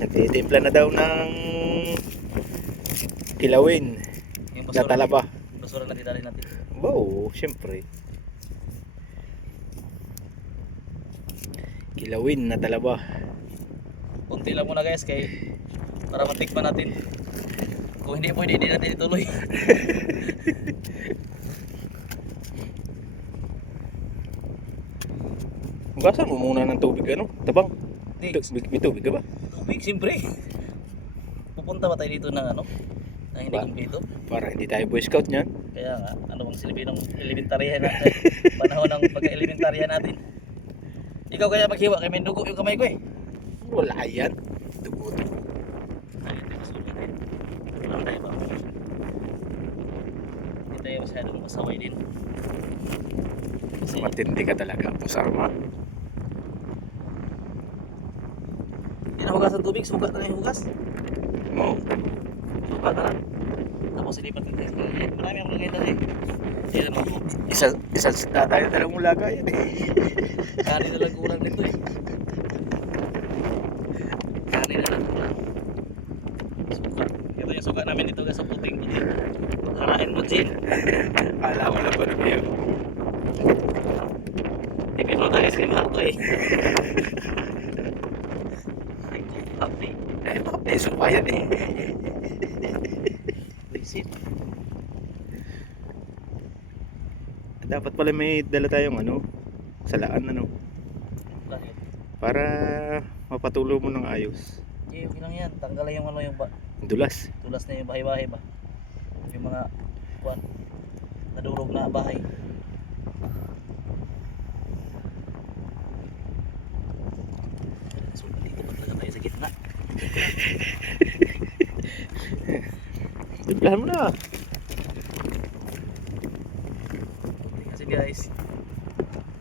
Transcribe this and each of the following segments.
Nagtitimpla na daw ng kilawin. Yung Natalaba. basura na dinali natin. Wow, syempre. Kilawin na talaba. Kunti lang muna guys kay para matikman natin. Kung hindi pwede, hindi natin ituloy. Hugasan mo muna ng tubig ano? Tabang. Thanks. May tubig ka ba? Tubig siyempre. Pupunta ba tayo dito ng ano? Na hindi Ba? kumpleto? Para hindi tayo boy scout niyan. Kaya nga, ano bang silbi ng elementarya natin? Panahon ng pagka-elementarya natin. Ikaw kaya maghiwa kay may dugo yung kamay ko eh. Wala yan. Dugo. Ayun, tayo masulat eh. Walang tayo ba? Hindi tayo masyadong masaway din. Kasi Matindi ka talaga, Pusarma. hindi na hugas ang tubig, sugat na lang yung hugas. Mo. Sugat na lang. Tapos ilipat natin sa kanya. Marami akong lagay dali. Hindi naman. Isa tayo na lang mong lagayan eh. Kanin na lang kulang nito eh. Kanin na lang kulang. Suka. Ito yung suka namin dito guys sa puting-puti. Halain mo, Jin. Alam mo na ba na yun? Tipid mo tayo sa mahal to eh. Ay, happy. Eh, peso pa yan eh. Visit. Dapat pala may dala tayong ano, salaan ano, Bakit? para mapatulo mo ng ayos. Eh, okay lang yan. Tanggalin yung ano yung Dulas. tulas na yung bahay-bahay ba. Yung mga kuwan. Nadurog na bahay. So, dito ba talaga tayo sa gitna? Timplahan mo na. Kasi guys,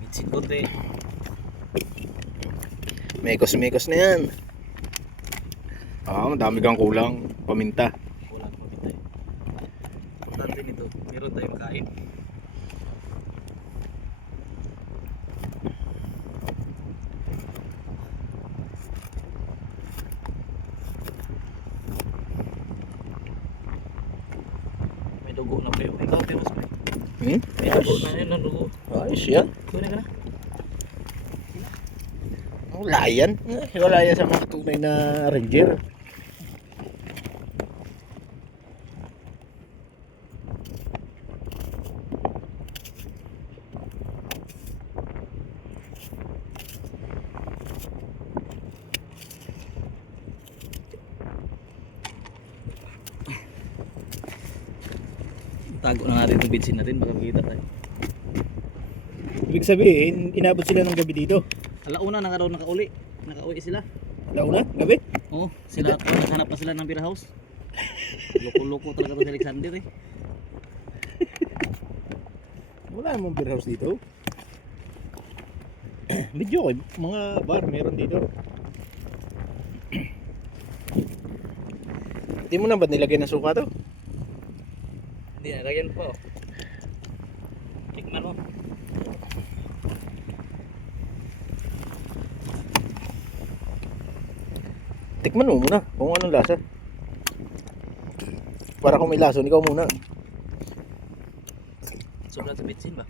bitsin konti. Mekos na yan. Madami kang kulang. Paminta. Kulang mo bitay. Importante nito, meron tayong makain. May dugo na kayo. Ikaw, Teros, may dugo na yun ng dugo. Ayos yan. Kunin ka na. Wala yan. Wala yan sa mga tunay na ranger. Tago na natin itong bitsin natin, baka makita tayo. Ibig sabihin, inabot sila ng gabi dito. Alauna na nga daw nakauwi sila. Launa? Gabi? Oo, sila naghanap na sila ng beer house. Loko-loko talaga to si Alexander eh. Wala namang beer house dito. Medyo okay. Mga bar meron dito. Hindi mo na ba nilagay ng suka to? Hindi na, lagyan po. Tikman mo. Tikman mo muna kung anong lasa. Para kung may lason, ikaw muna. Sobrang sa bitsin ba?